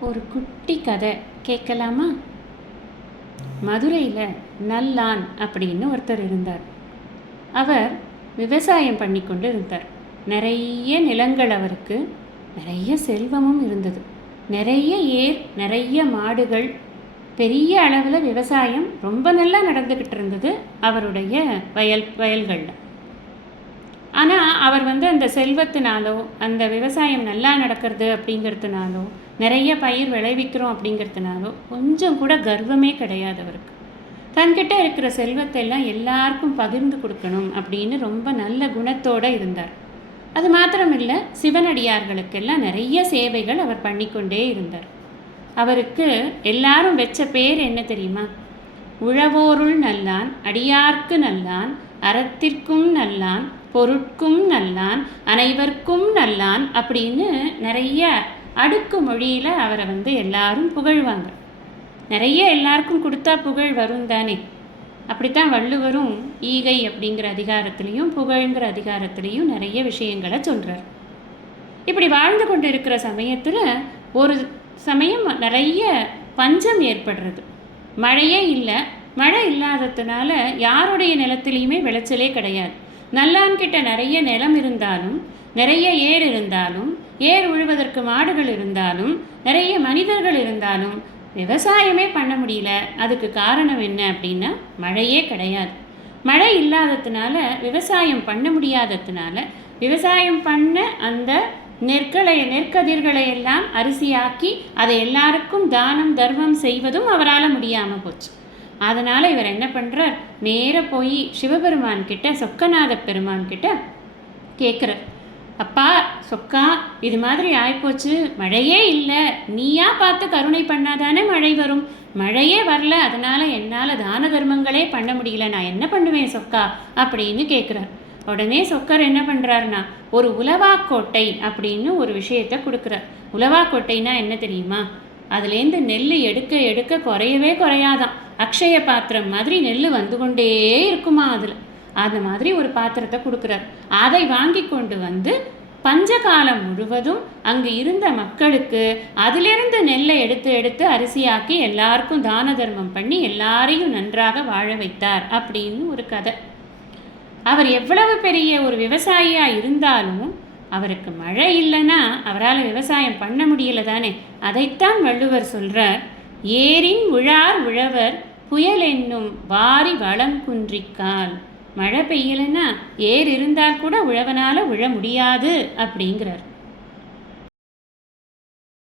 ஒரு குட்டி கதை கேட்கலாமா? மதுரையில் நல்லான் அப்படின்னு ஒருத்தர் இருந்தார். அவர் விவசாயம் பண்ணி கொண்டு இருந்தார் நிறைய நிலங்கள் அவருக்கு நிறைய செல்வமும் இருந்தது. நிறைய ஏர் நிறைய மாடுகள் பெரிய அளவில் விவசாயம் ரொம்ப நல்லா நடந்துக்கிட்டு இருந்தது அவருடைய வயல் வயல்களில். ஆனால் அவர் வந்து அந்த செல்வத்தினாலோ அந்த விவசாயம் நல்லா நடக்கிறது அப்படிங்கிறதுனாலோ நிறைய பயிர் விளைவிக்கிறோம் அப்படிங்கிறதுனாலோ கொஞ்சம் கூட கர்வமே கிடையாது அவருக்கு. தன்கிட்ட இருக்கிற செல்வத்தை எல்லாம் எல்லாருக்கும் பகிர்ந்து கொடுக்கணும் அப்படின்னு ரொம்ப நல்ல குணத்தோடு இருந்தார். அது மாத்திரமில்லை சிவனடியார்களுக்கெல்லாம் நிறைய சேவைகள் அவர் பண்ணிக்கொண்டே இருந்தார். அவருக்கு எல்லாரும் வச்ச பேர் என்ன தெரியுமா? உழவோருள் நல்லான் அடியார்க்கு நல்லான் அறத்திற்கும் நல்லான் பொருட்கும் நல்லான் அனைவருக்கும் நல்லான் அப்படின்னு நிறைய அடுக்கு மொழியில் அவரை வந்து எல்லாரும் புகழ்வாங்க. நிறைய எல்லாருக்கும் கொடுத்தா புகழ் வரும் தானே. அப்படித்தான் வள்ளுவரும் ஈகை அப்படிங்கிற அதிகாரத்திலையும் புகழ்ங்கிற அதிகாரத்திலையும் நிறைய விஷயங்களை சொல்கிறார் இப்படி வாழ்ந்து கொண்டு இருக்கிற சமயத்தில் ஒரு சமயம் நிறைய பஞ்சம் ஏற்படுறது. மழையே இல்லை மழை இல்லாததுனால யாருடைய நிலத்திலையுமே விளைச்சலே கிடையாது. நல்லான்கிட்ட நிறைய நிலம் இருந்தாலும் நிறைய ஏர் இருந்தாலும் ஏர் உழுவதற்கு மாடுகள் இருந்தாலும் நிறைய மனிதர்கள் இருந்தாலும் விவசாயமே பண்ண முடியல. அதுக்கு காரணம் என்ன அப்படின்னா மழையே கிடையாது. மழை இல்லாததுனால விவசாயம் பண்ண முடியாததுனால விவசாயம் பண்ண அந்த நெற்களை நெற்கதிர்களை எல்லாம் அரிசியாக்கி அதை எல்லாருக்கும் தானம் தர்மம் செய்வதும் அவரால் முடியாமல் போச்சு. அதனால் இவர் என்ன பண்ணுறார் நேராக போய் சிவபெருமான் கிட்ட சொக்கநாத பெருமான் கிட்ட கேட்குறார் அப்பா சொக்கா இது மாதிரி ஆயிப்போச்சு. மழையே இல்லை. நீயா பார்த்து கருணை பண்ணாதானே மழை வரும். மழையே வரல. அதனால் என்னால் தான தர்மங்களே பண்ண முடியல. நான் என்ன பண்ணுவேன் சொக்கா? அப்படின்னு கேட்குறார் உடனே சொக்கர் என்ன பண்ணுறாருனா ஒரு உலவாக்கோட்டை அப்படின்னு ஒரு விஷயத்த கொடுக்குறார். உலவாக்கோட்டைனா என்ன தெரியுமா? அதுலேருந்து நெல் எடுக்க எடுக்க குறையவே குறையாதான். அக்ஷய பாத்திரம் மாதிரி நெல் வந்து கொண்டே இருக்குமா அதில்? அந்த மாதிரி ஒரு பாத்திரத்தை கொடுக்குறார். அதை வாங்கி கொண்டு வந்து பஞ்சகாலம் முழுவதும் அங்கு இருந்த மக்களுக்கு அதிலிருந்து நெல்லை எடுத்து எடுத்து அரிசியாக்கி எல்லாருக்கும் தான தர்மம் பண்ணி எல்லாரையும் நன்றாக வாழ வைத்தார் அப்படின்னு ஒரு கதை. அவர் எவ்வளவு பெரிய ஒரு விவசாயியாக இருந்தாலும் அவருக்கு மழை இல்லைன்னா அவரால் விவசாயம் பண்ண முடியல தானே? அதைத்தான் வள்ளுவர் சொல்கிறார் ஏரின் உழார் உழவர் புயல் என்னும் வாரி வளம் குன்றிக்கால். மழை பெய்யலைன்னா ஏர் இருந்தால் கூட உழவனால் உழ முடியாது அப்படிங்கிறார்.